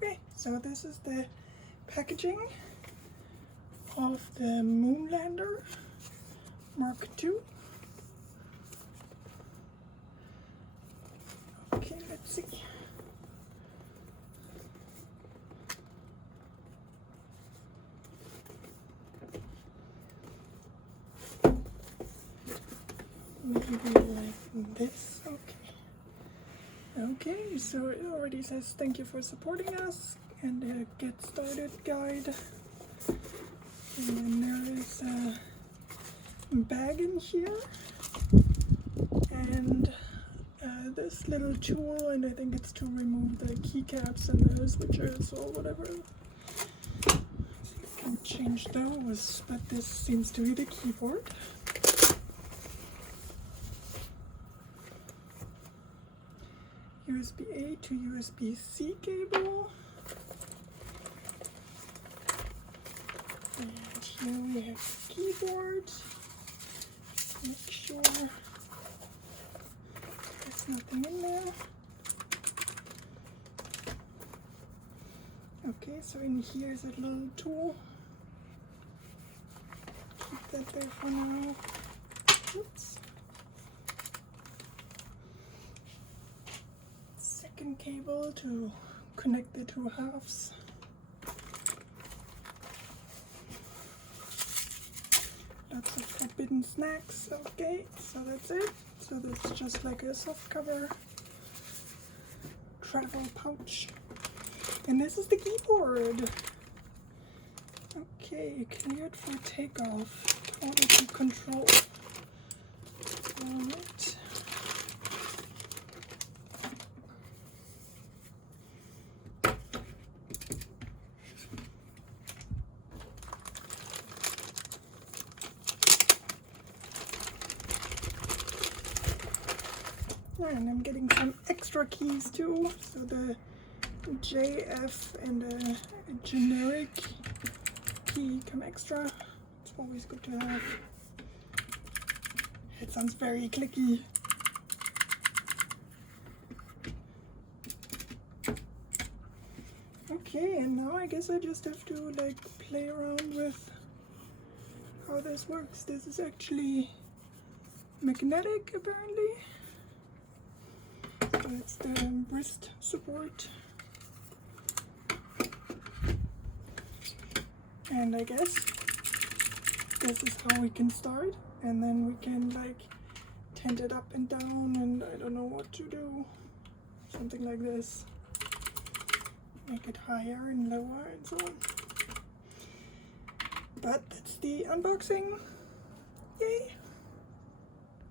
Okay, so this is the packaging of the Moonlander Mark II. Okay, let's see. Maybe like this. Okay, so it already says thank you for supporting us, and a get started guide. And then there is a bag in here, and this little tool, and I think it's to remove the keycaps and the switches or whatever. So you can change those, but this seems to be the keyboard. USB-A to USB-C cable. And here we have the keyboard. Make sure there's nothing in there. Okay, so in here is a little tool. Keep that there for now. Oops. Second cable to connect the two halves. Lots of forbidden snacks. Okay, so that's it. So that's just like a soft cover travel pouch. And this is the keyboard. Okay, cleared for takeoff. Quality control. Alright. And I'm getting some extra keys too. So the JF and a generic key come extra. It's always good to have. It sounds very clicky. Okay, and now I guess I just have to like play around with how this works. This is actually magnetic apparently. So it's the wrist support. And I guess this is how we can start, and then we can like tend it up and down, and I don't know what to do. Something like this. Make it higher and lower and so on. But that's the unboxing. Yay!